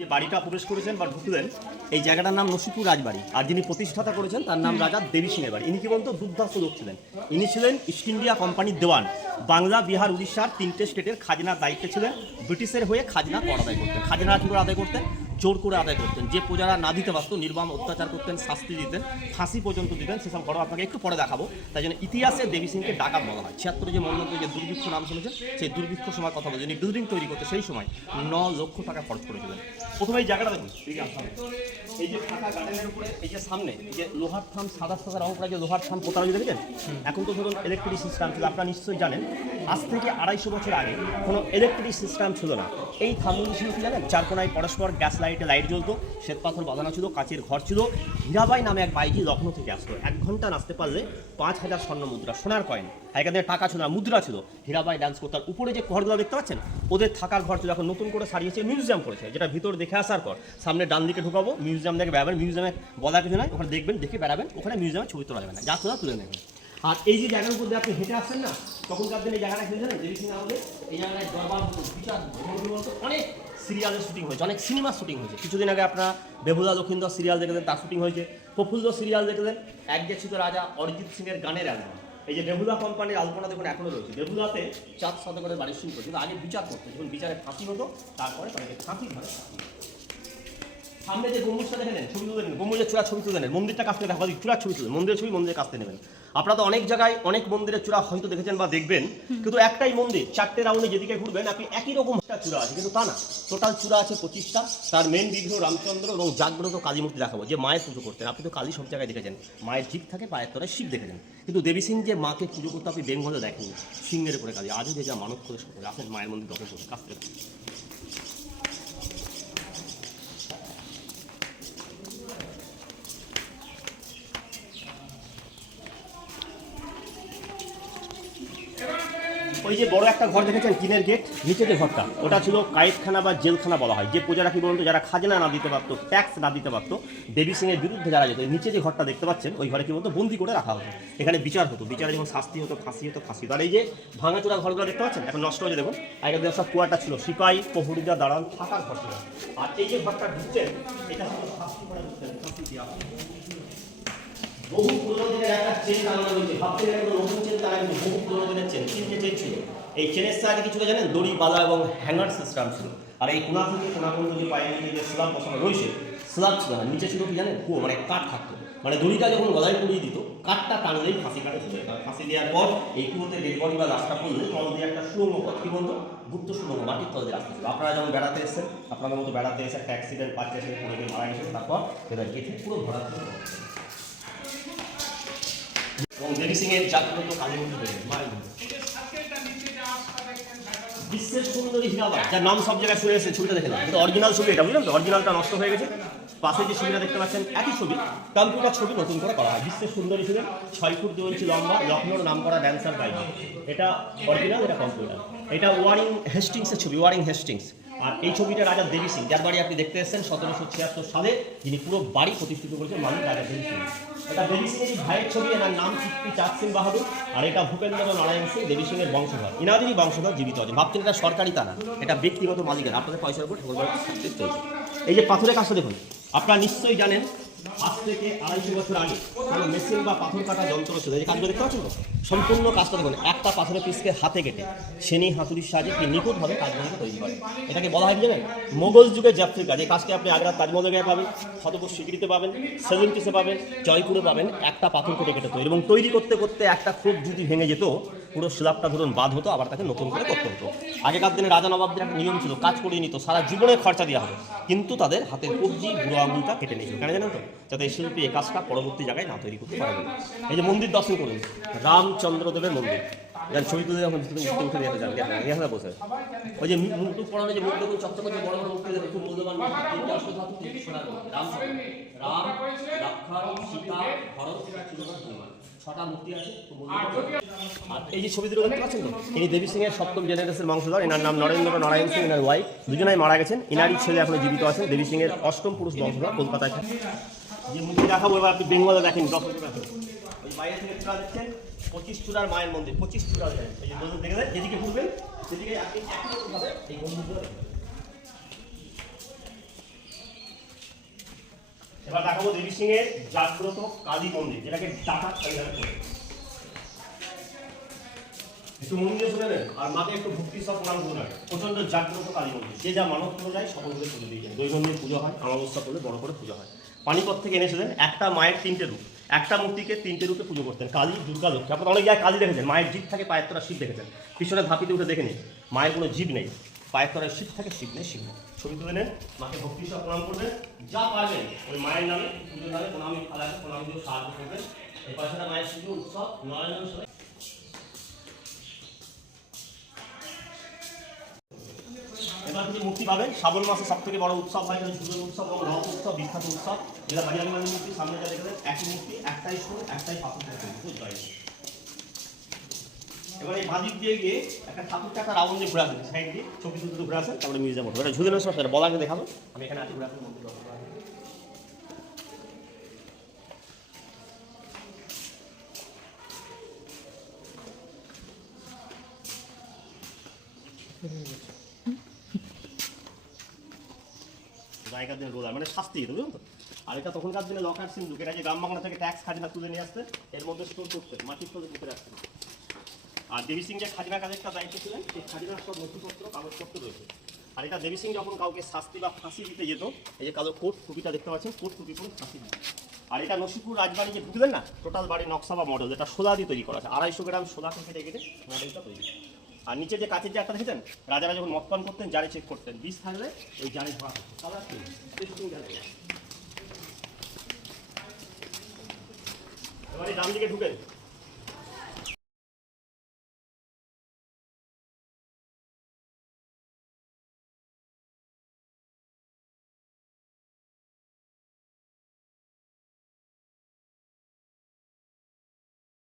যে বাড়িটা প্রবেশ করেছেন বা ঢুকলেন এই জায়গাটার নাম নসিপুর রাজবাড়ি। আর যিনি প্রতিষ্ঠাতা করেছেন তার নাম রাজা দেবী সিংহের বাড়ি। ইনি কি বলতো? দুর্দান্ত লোক ছিলেন। ইনি ছিলেন ইস্ট ইন্ডিয়া কোম্পানির দেওয়ান। বাংলা বিহার উড়িষ্যার তিনটে স্টেটের খাজনার দায়িত্বে ছিলেন। ব্রিটিশের হয়ে খাজনা কর আদায় করতেন। খাজনা আদায় করতেন। জোর করে আদায় করতেন। যে প্রজারা না দিতে পারতো নির্বাম অত্যাচার করতেন, শাস্তি দিতেন, ফাঁসি পর্যন্ত দিতেন, সেসব ঘটনা আপনাকে একটু পরে দেখাবো। তাই জন্য ইতিহাসে দেবী সিংকে ডাকাত বলা হয়। ছিয়াত্তরে যে মন্দির যে দুর্ভিক্ষ নাম শুনেছেন, সেই দুর্ভিক্ষ সময় কথা বলছেন। এই বিল্ডিং তৈরি করতে সেই সময় ন লক্ষ টাকা খরচ করেছিলেন। প্রথমে এই জায়গাটা দেখুন। এই যে ফাঁকা গার্ডেনের উপরে, এই যে সামনে যে লোহার থাম, সাদা সাদা রং করা যে লোহার থাম পোতা রয়েছে দেখেন এখন তো ধরুন ইলেকট্রিক সিস্টেম ছিল, আপনারা নিশ্চয়ই জানেন, আজ থেকে আড়াইশো বছর আগে কোনো ইলেকট্রিক সিস্টেম ছিল না। এই থামগুলি ছিল কি জানেন? চার কোনায় পরস্পর গ্যাস লাইটে লাইট জ্বলতো, শ্বেত পাথর বাঁধানো ছিল, কাচের ঘর ছিল। হীরাবাই নামে এক বাইজি লখনৌ থেকে আসতো। এক ঘণ্টা নাচতে পারলে পাঁচ হাজার স্বর্ণ মুদ্রা, সোনার কয়েন। এখানে টাকা ছিল না মুদ্রা ছিল। হীরাবাই ডান্স করতো। আর উপরে যে ঘরগুলো দেখতে পাচ্ছেন, ওদের থাকার ঘর ছিল। এখন নতুন করে সারিয়েছে মিউজিয়াম করেছে। যেটা ভিতর দেখে আসার পর, সামনে ডান দিকে ঢুকাবো মিউজিয়াম দেখে বেড়াবেন মিউজিয়ামে বলা কিছু নয় ওখানে দেখবেন, দেখে বেড়াবেন, ওখানে মিউজিয়ামে ছবি তোলা যাবে না। যা তোলা তুলে নেবেন আর এই যে জায়গার উপর দিয়ে আপনি হেঁটে আসছেন না, তখনকার দিনে এই জায়গাটা খেলছেন দেবী সিং এই জায়গায় দরবার, বিচার বলতো অনেক সিরিয়ালের শুটিং হয়েছে, অনেক সিনেমার শুটিং হয়েছে। কিছুদিন আগে আপনারা বেহুলা লক্ষিন্দর সিরিয়াল দেখেছেন, তার শুটিং হয়েছে। প্রফুল্ল সিরিয়াল দেখেছেন, এক যে ছিল রাজা অরিজিৎ সিং এর গানের অ্যালবাম এই যে বেহুলা কোম্পানির আলপনা দেখুন এখনও রয়েছে। বেহুলাতে চাঁদ সাথে করে বাড়ির শুরু করছে কিন্তু আগে বিচার করতো, যখন বিচারে ফাঁসি হতো, তারপরে তাদেরকে ফাঁসি ঘরে ফাঁসি। সামনে যে গম্বুজটা দেখে নেন ছবি তুলে নেন গম্বুজের চূড়া ছবি তুলে নেন মন্দিরটা কাছ থেকে দেখা চূড়ার ছবি তুলে মন্দিরের ছবি মন্দিরের কাছ থেকে নেবেন। আপনারা তো অনেক জায়গায় অনেক মন্দিরের চূড়া হয়তো দেখেছেন বা দেখবেন কিন্তু একটাই মন্দির চারটে রাউন্ডে যেদিকে ঘুরবেন আপনি একই রকম একটা চূড়া আছে কিন্তু তা না। টোটাল চূড়া আছে পঁচিশটা তার মেন বিগ্রহ রামচন্দ্র এবং জাগ্রত কালী মূর্তি দেখাবো যে মায়ের পুজো করতেন। আপনি তো কালী সব জায়গায় দেখেছেন মায়ের জিপ থাকে পায়ের তলায় শিব দেখেছেন। কিন্তু দেবী সিং যে মাকে পুজো করতে আপনি বেঙ্গলে দেখেন সিংহের করে কালী আজও যে যা মানত করে সকলে আসেন মায়ের মন্দির দখল করে কাছ থেকে ওই যে বড় একটা ঘর দেখেছেন, টিনের গেট? নিচে যে ঘরটা। ওটা ছিল কায়েতখানা বা জেলখানা বলা হয়। যে প্রজারা কি বলতো, যারা খাজনা না দিতে পারতো, ট্যাক্স না দিতে পারতো, দেবী সিং এর বিরুদ্ধে যারা যেত নিচে যে ঘরটা দেখতে পাচ্ছেন, ওই ঘরে কি বলতো, বন্দি করে রাখা হতো। এখানে বিচার হতো। বিচারে যেমন শাস্তি হতো, ফাঁসি হতো ফাঁসি হতো। আর এই যে ভাঙাচোরা ঘরগুলো দেখতে পাচ্ছেন? এখন নষ্ট হয়ে দেখুন। আগের দিন সব কুয়াটা ছিল। সিপাই প্রহরীরা দাঁড়ান থাকার ঘর ছিল। আর এই যে ঘরটা ঢুকছেন এটা ছিল শাস্তি ঢুকছেন শাস্তি বহু পুরোনো দিনের একটা চেন টানানো রয়েছে ভাবতে গেলে কোনো নতুন চেন টানা কিন্তু বহু পুরোনো দিনের চেন তিন যে চেন ছিল। এই চেনের সাহায্যে কিছু জানেন, দড়ি বাঁধা এবং হ্যাঙ্গার সিস্টেম ছিল। আর এই কোনা থেকে কোনা পর্যন্ত যে পায়ে যে স্ল্যাব বসানো রয়েছে স্ল্যাব ছিল না, নিচে ছিল কি জানেন? কুয়ো মানে কাঠ থাকতো। মানে দড়িটা যখন গলায় পরিয়ে দিত, কাঠটা টানলেই ফাঁসি কাটে যেত। ফাঁসি দেওয়ার পর এই কুয়োতে ডেড বডি বা লাশটা পড়লে তল দিয়ে একটা সুড়ঙ্গ পথ কি বলতো? গুপ্ত সুড়ঙ্গ মাটির তলে দিয়ে রাস্তা ছিল আপনারা যেমন বেড়াতে এসেছেন, আপনাদের মতো বেড়াতে এসে একটা অ্যাক্সিডেন্ট পাচ্ছে সেখানে গিয়ে মারা গেছে তারপর এবার গেছে পুরো ভরা ছিল এবং দেবী এর জাগ্রত কালী মন্দির বিশ্বের সুন্দরী হীরাবাই যার নাম সব জায়গায় শুনে এসেছে, ছবিটা দেখে কিন্তু অরিজিনাল ছবি, এটা বুঝলেন তো? অরিজিনালটা নষ্ট হয়ে গেছে। পাশে যে ছবিটা দেখতে পাচ্ছেন, একই ছবি। কম্পিউটার ছবি নতুন করে করা বিশ্বের সুন্দরী ছিলেন ছয় ফুট লম্বা লখনৌর নাম করা ড্যান্সার গাইড এটা অরিজিনাল এটা কম্পিউটার এটা ওয়ারিং হেস্টিংসের ছবি ওয়ারিং হেস্টিংস আর এই ছবিটা রাজা দেবী সিং, যার বাড়ি আপনি দেখতে এসেছেন সতেরোশো ছিয়াত্তর সালে, যিনি পুরো বাড়ি প্রতিষ্ঠিত করেছেন, মালিক রাজা দেবী সিং। এটা দেবী সিং এর ভাইয়ের ছবি, এনার নাম চিত্তি চাঁদ সিং বাহাদুর, আর এটা ভূপেন্দ্র নারায়ণ সিং, দেবী সিং এর বংশধর। ইনাদেরই বংশধর জীবিত আছে ভাবছেন এটা সরকারি তা না, এটা ব্যক্তিগত মালিকের। আপনাদের পয়সার উপর ঠাকুরবাড়ি এই যে পাথরের কাজটা দেখুন, আপনারা নিশ্চয়ই জানেন থেকে আড়াইশো বছর আগে কোনো মেশিন বা পাথর কাটা যন্ত্র ছিল যে কাজগুলো দেখতে পাচ্ছেন সম্পূর্ণ কাজটা দেখুন একটা পাথরের পিসকে হাতে কেটে সেনি হাতুড়ির সাহায্যে কি নিখুঁতভাবে কাজগুলোকে তৈরি করে এটাকে বলা হয় জানেন? মোগল যুগের যাত্রীর কাজ। এই কাজকে আপনি আগ্রার তাজমহলে গিয়ে পাবেন, ফতপুর স্বীকৃতি পাবেন সেভেন্টিসে পাবেন, জয়পুরে পাবেন, একটা পাথর কেটে কেটে তৈরি। এবং তৈরি করতে করতে একটা খুব যদি ভেঙে যেত, পুরো স্ল্যাবটা ধরুন বাদ হতো, আবার তাকে নতুন করে করতে হতো। আগেকার দিনে রাজা নবাবদের একটা নিয়ম ছিল, কাজ করিয়ে নিত, সারা জীবনে খরচা দেওয়া হবে কিন্তু তাদের হাতের কবজি বুড়ো আঙুলটা কেটে নিয়েছিল। কেন জানেন তো? যাতে শিল্পী এই কাজটা পরবর্তী জায়গায় না তৈরি করতে পারবে এই যে মন্দির দর্শন করুন। রামচন্দ্রদেবের মন্দির। যার ছবি তুলে যখন উঠে বসে। ওই যে মুখ পড়ানো যে বড় বড় দেখুন খুব মূল্যবান রাম আর এই দেবী সিং এর সপ্তম জেনারেশন বংশধর। এনার নাম নরেন্দ্র নারায়ণ সিং এনার ওয়াইফ দুজনাই মারা গেছেন। ইনারই ছেলে এখনও জীবিত আছেন। দেবী সিং এর অষ্টম পুরুষ বংশধর কলকাতায়। যে মূর্তি দেখাবো, এবার আপনি বেঙ্গলে দেখেন দর্শক দেখেন ওই বাইরে থেকে চূড়া দেখছেন পঁচিশ চূড়ার মায়ের মন্দির, পঁচিশ চূড়া দেখেন এই যে দেখে দেন, যেদিকে ঘুরবেন সেদিকে আপনি এই মন্দিরগুলো এবার দেখাবো দেবী সিং এর জাগ্রত কালী মন্দির, যেটাকে ডাকাত কালী নামে একটু মন দিয়ে শুনে আর মাকে একটু ভক্তি সব প্রণাম করে নেন প্রচণ্ড জাগ্রত কালী মন্দির, যে যা মানত করে যায় সকলকে পুজো দিয়ে যায়। দৈনন্দিন পুজো হয় অমাবস্যা করলে বড় করে পুজো হয়। পানিপথ থেকে এনেছিলেন একটা মায়ের তিনটে রূপ। একটা মূর্তিকে তিনটে রূপে পুজো করতেন। কালী, দুর্গা, লক্ষ্মী। আপনার অনেক জায়গায় কালী দেখেছেন। মায়ের জিভ থাকে, পায়ের তলা শিব দেখেছেন। পিছনে ধাপিতে উঠে দেখে নিন, মায়ের কোনো জীব নেই। পায়ের তলায় শিব থাকে, শিব নেই শিব নেই। ছবি তুলে নেন, মাকে ভক্তি সব প্রণাম করবেন। যা পারবেন, ওই মায়ের নামে পুজোর নামে প্রণামী ফালাকে প্রণামী দিয়ে সাহায্য করবেন। এই পাশে মায়ের পুজো উৎসব নয়ন কিছু মুক্তি পাবেন। শ্রাবণ মাসে সব থেকে বড় উৎসব হয় সুন্দর উৎসব এবং রথ উৎসব বিখ্যাত উৎসব। যেটা বাহিরানি মানের মূর্তি সামনে যা দেখবেন একই মূর্তি একটাই সুর একটাই পাথর তৈরি, এবার এই বাদিক দিয়ে গিয়ে একটা ঠাকুরটা একটা রাউন্ড ঘুরে আসেন সাইড দিয়ে ছবি তুলতে ঘুরে আসেন তারপরে মিউজিয়াম ওঠে এটা ঝুলের সময় সেটা বলাকে আমি এখানে আছি জায়গার দিনে রোলার মানে শাস্তি দিত বুঝলেন তো? আর এটা তখনকার দিনে লকার সিন্ধুক এটা যে গ্রাম বাংলা থেকে ট্যাক্স খাজনা তুলে নিয়ে আসতে এর মধ্যে স্টোর করতে মাটির স্তরে বুকে রাখতে আর দেবী সিং যে খাজনা একটা দায়িত্ব ছিলেন, সেই খাজনার সব নথিপত্র, কাগজপত্র রয়েছে। আর এটা দেবী সিং যখন কাউকে শাস্তি বা ফাঁসি দিতে যেত, এই যে কালো কোর্ট টুপিটা দেখতে পাচ্ছেন কোর্ট টুপি করে ফাঁসি দিত। আর এটা নসিপুর রাজবাড়ি যে ঢুকলেন না? টোটাল বাড়ি নকশা বা মডেল এটা সোলা দিয়ে তৈরি করা আছে। আড়াইশো গ্রাম সোলা থেকে কেটে কেটে মডেলটা তৈরি আর নিচে যে কাছে যে একটা দেখেছেন? রাজারা যখন মতপান করতেন জারে চেক করতেন। বিষ থাকলে ওই জারে জারে। এবারে ডান দিকে ঢুকেন।